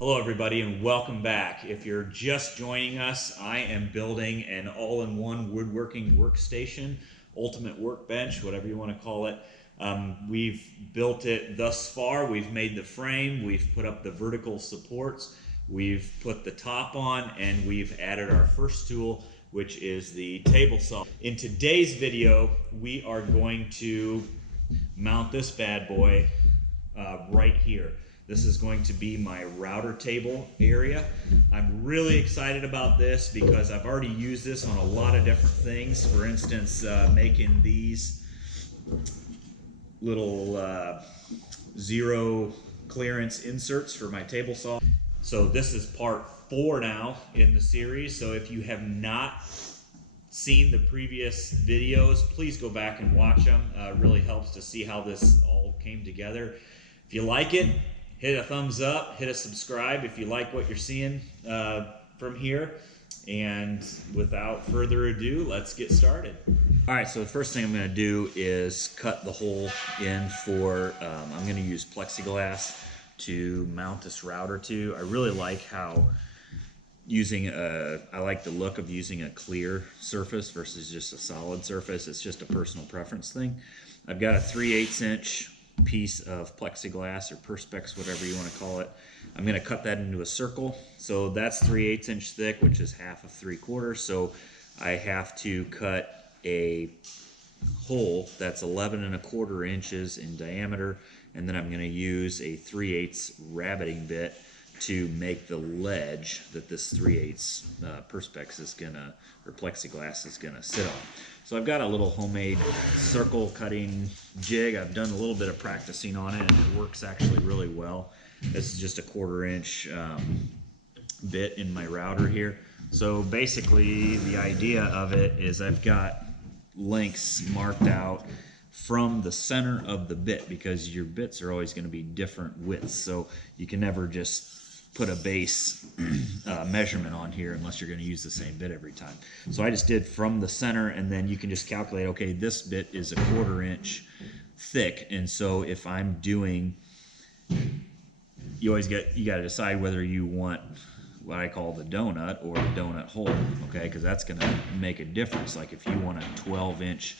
Hello everybody and welcome back. If you're just joining us, I am building an all-in-one woodworking workstation, ultimate workbench, whatever you want to call it. We've built it thus far. We've made the frame, we've put up the vertical supports, we've put the top on, and we've added our first tool, which is the table saw. In today's video, we are going to mount this bad boy right here. This is going to be my router table area. I'm really excited about this because I've already used this on a lot of different things. For instance, making these little zero clearance inserts for my table saw. So this is part 4 now in the series. So if you have not seen the previous videos, please go back and watch them. It really helps to see how this all came together. If you like it, hit a thumbs up, hit a subscribe if you like what you're seeing from here. And without further ado, let's get started. All right, so the first thing I'm going to do is cut the hole in for, I'm going to use plexiglass to mount this router to. I really like how I like the look of using a clear surface versus just a solid surface. It's just a personal preference thing. I've got a 3/8 inch piece of plexiglass or perspex, whatever you want to call it. I'm going to cut that into a circle. So that's 3/8 inch thick, which is half of 3/4. So I have to cut a hole that's 11 1/4 inches in diameter, and then I'm going to use a 3/8 rabbiting bit to make the ledge that this 3/8 perspex is gonna, or plexiglass is gonna sit on. So I've got a little homemade circle cutting jig. I've done a little bit of practicing on it and it works actually really well. This is just a 1/4 inch bit in my router here. So basically the idea of it is I've got lengths marked out from the center of the bit, because your bits are always going to be different widths, so you can never just put a base measurement on here unless you're going to use the same bit every time. So I just did from the center, and then you can just calculate, okay, this bit is a 1/4 inch thick, and so if I'm doing, you got to decide whether you want what I call the donut or the donut hole, okay, because that's going to make a difference. Like if you want a 12 inch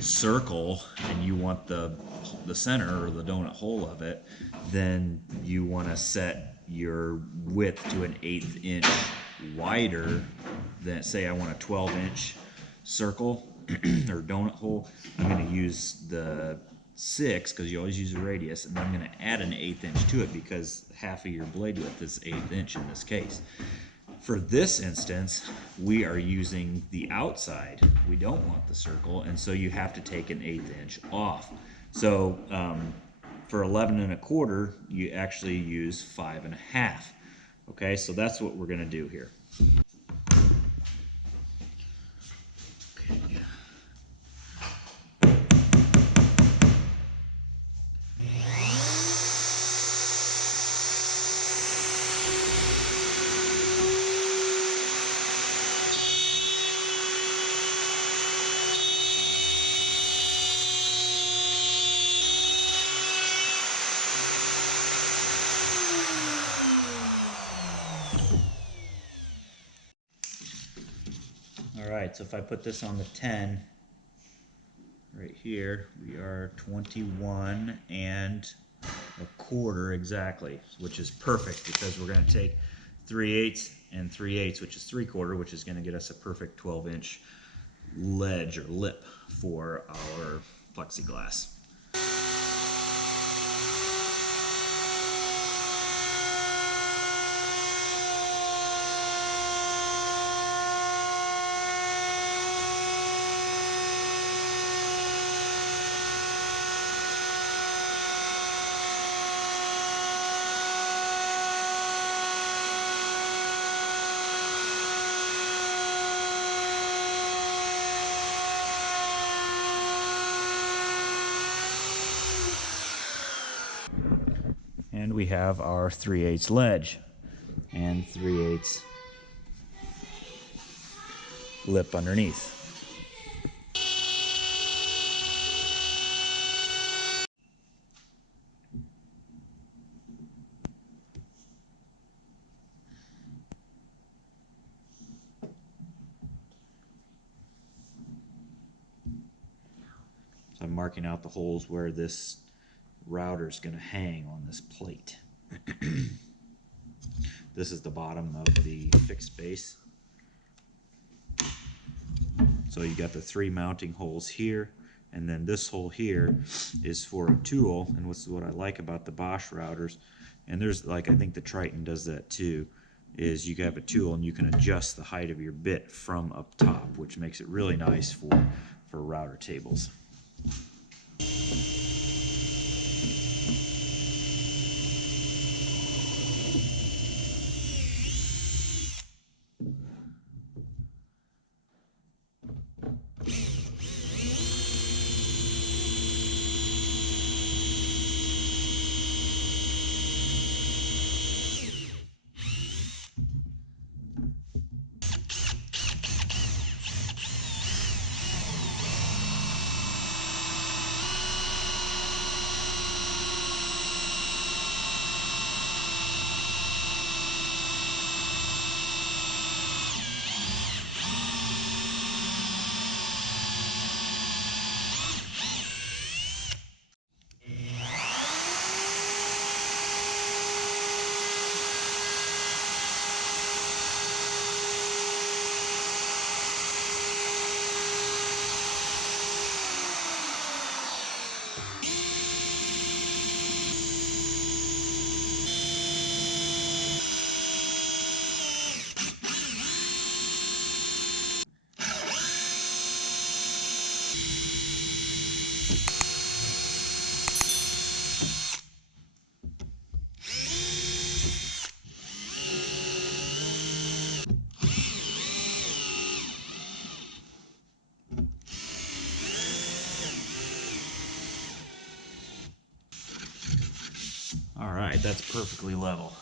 circle and you want the center or the donut hole of it, then you want to set your width to an 1/8 inch wider than, say I want a 12 inch circle or donut hole. I'm going to use the 6, because you always use a radius, and I'm going to add an 1/8 inch to it because half of your blade width is 1/8 inch in this case. For this instance, we are using the outside. We don't want the circle, and so you have to take an 1/8 inch off. So for 11 1/4, you actually use 5 1/2. Okay, so that's what we're going to do here. Alright, so if I put this on the 10, right here, we are 21 1/4 exactly, which is perfect because we're going to take 3/8 and 3/8, which is 3/4, which is going to get us a perfect 12 inch ledge or lip for our plexiglass. And we have our 3/8 ledge and 3/8 lip underneath. I'm marking out the holes where this router is going to hang on this plate. This is the bottom of the fixed base. So you got the 3 mounting holes here, and then this hole here is for a tool. And what's what I like about the Bosch routers, and there's like, I think the Triton does that too, is you have a tool and you can adjust the height of your bit from up top, which makes it really nice for router tables. All right, that's perfectly level.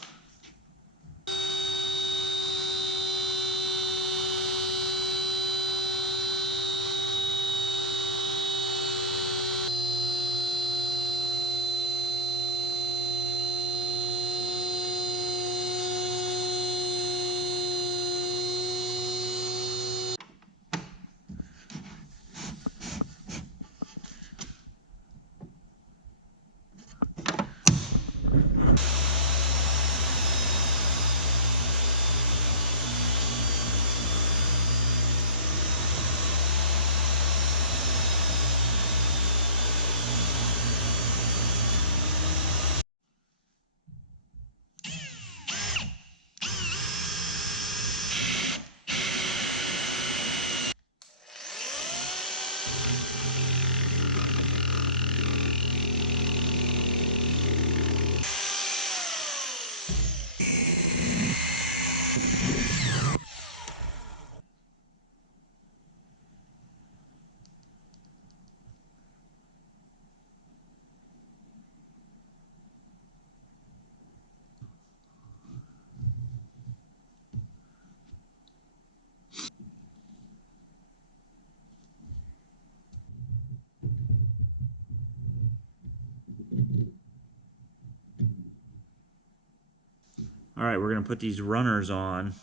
All right, we're going to put these runners on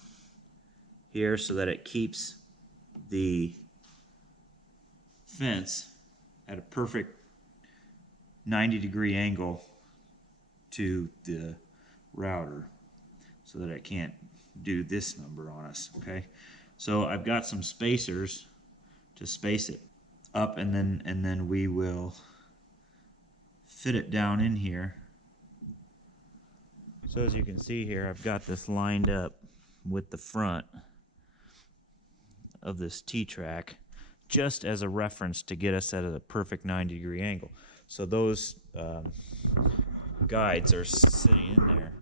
here so that it keeps the fence at a perfect 90-degree angle to the router so that it can't do this number on us, okay? So I've got some spacers to space it up, and then we will fit it down in here. So as you can see here, I've got this lined up with the front of this T-track just as a reference to get us at a perfect 90-degree angle. So those guides are sitting in there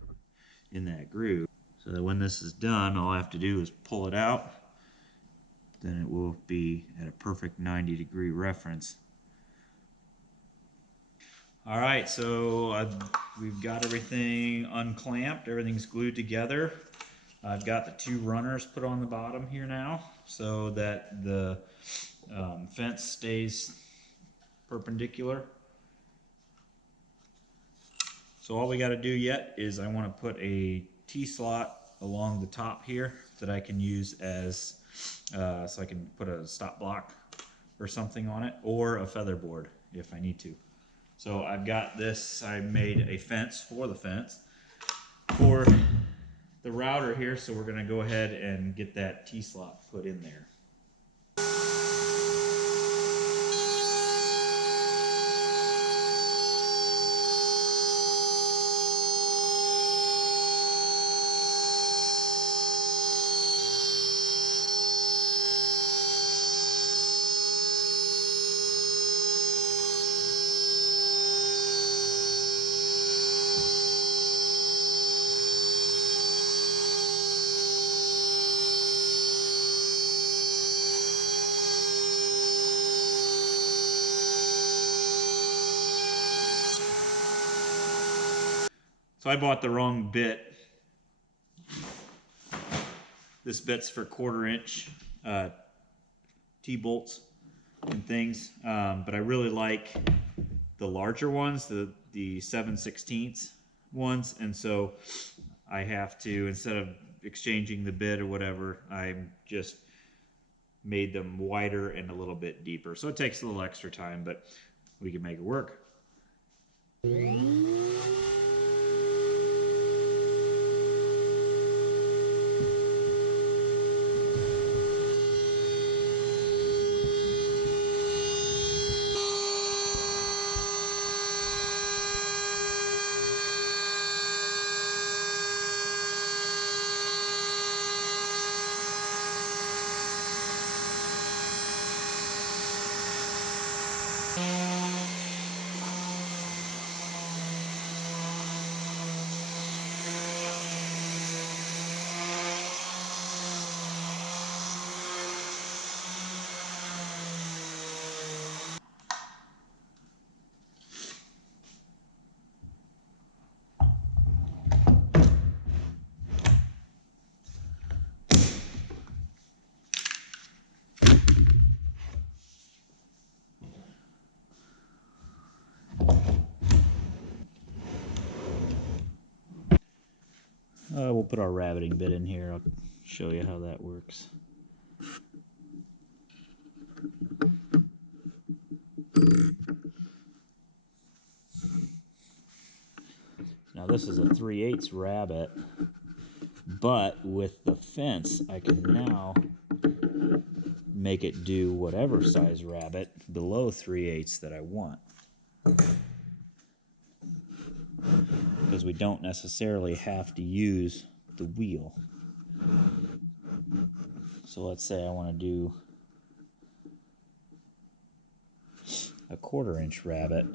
in that groove, so that when this is done, all I have to do is pull it out, then it will be at a perfect 90-degree reference. All right, so we've got everything unclamped, everything's glued together. I've got the 2 runners put on the bottom here now so that the fence stays perpendicular. So all we got to do yet is I want to put a T-slot along the top here that I can use as, so I can put a stop block or something on it, or a feather board if I need to. So I've got this, I made a fence for the fence for the router here, so we're gonna go ahead and get that T-slot put in there. So I bought the wrong bit. This bit's for 1/4 inch T-bolts and things, but I really like the larger ones, the 7/16 ones, and so I have to, instead of exchanging the bit or whatever, I just made them wider and a little bit deeper. So it takes a little extra time, but we can make it work. We'll put our rabbiting bit in here. I'll show you how that works. Now this is a 3/8 rabbit, but with the fence I can now make it do whatever size rabbit below 3/8 that I want. Because we don't necessarily have to use the wheel. So let's say I want to do a 1/4 inch rabbit.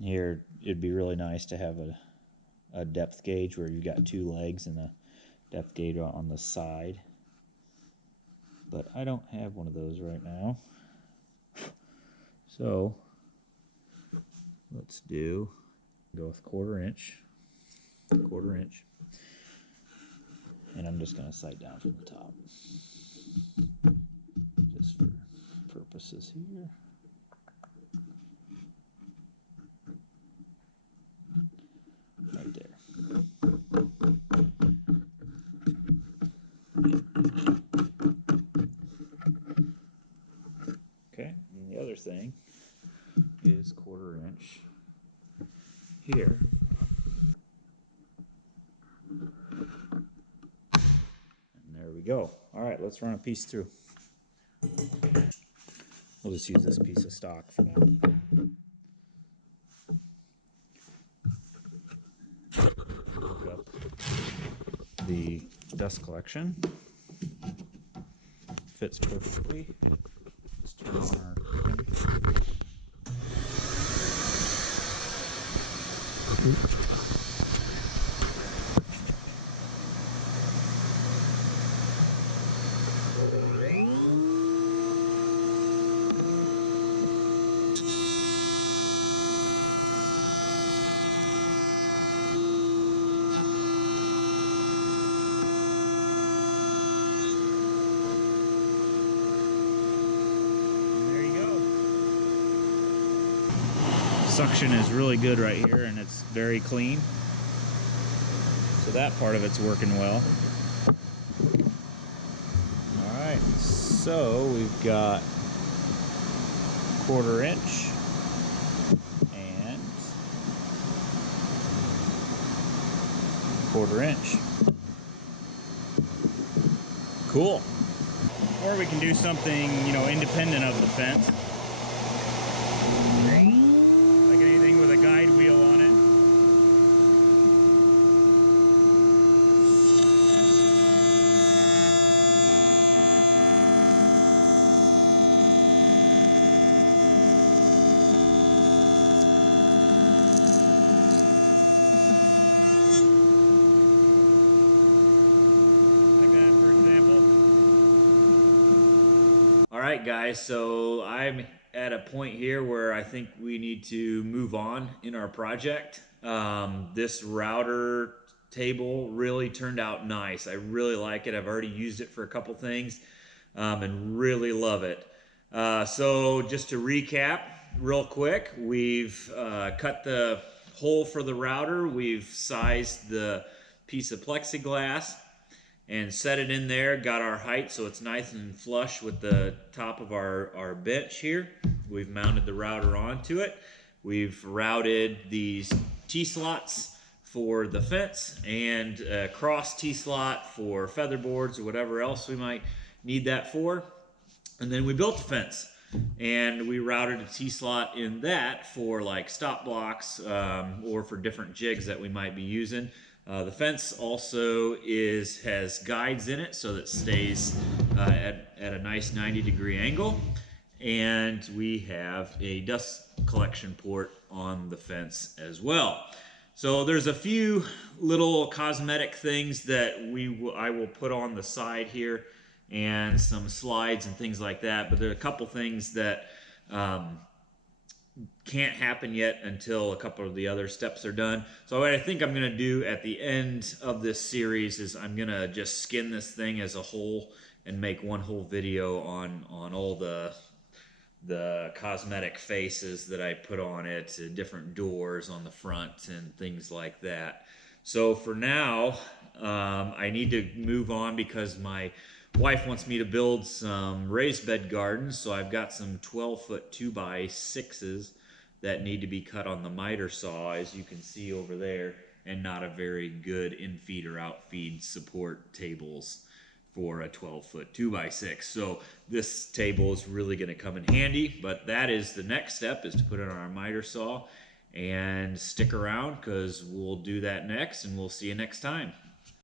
Here it'd be really nice to have a depth gauge where you've got 2 legs and a depth gauge on the side. But I don't have one of those right now. So let's go with 1/4 inch, 1/4 inch, and I'm just going to sight down from the top, just for purposes here. Right there. Okay, and the other thing is 1/4 inch here. And there we go. All right, let's run a piece through. We'll just use this piece of stock for now. Look up the dust collection. Fits perfectly. Let's turn on our suction is really good right here, and it's very clean, so that part of it's working well. All right. So we've got 1/4 inch and 1/4 inch. Cool. Or we can do something, you know, independent of the fence. Like anything with a guide wheel on it. Alright guys, so I'm at a point here where I think we need to move on in our project. This router table really turned out nice. I really like it. I've already used it for a couple things and really love it. So just to recap real quick, we've cut the hole for the router. We've sized the piece of plexiglass and set it in there, got our height so it's nice and flush with the top of our bench here. We've mounted the router onto it. We've routed these T-slots for the fence and a cross T-slot for feather boards or whatever else we might need that for. And then we built the fence and we routed a T-slot in that for like stop blocks or for different jigs that we might be using. The fence also has guides in it so that it stays at a nice 90-degree angle. And we have a dust collection port on the fence as well. So there's a few little cosmetic things that I will put on the side here and some slides and things like that. But there are a couple things that can't happen yet until a couple of the other steps are done. So what I think I'm going to do at the end of this series is I'm going to just skin this thing as a whole and make one whole video on all the cosmetic faces that I put on it, different doors on the front and things like that. So for now, I need to move on because my wife wants me to build some raised bed gardens. So I've got some 12-foot 2x6s that need to be cut on the miter saw, as you can see over there, and not a very good in-feed or outfeed support tables for a 12-foot 2x6. So this table is really going to come in handy, but that is the next step, is to put it on our miter saw. And stick around because we'll do that next, and we'll see you next time.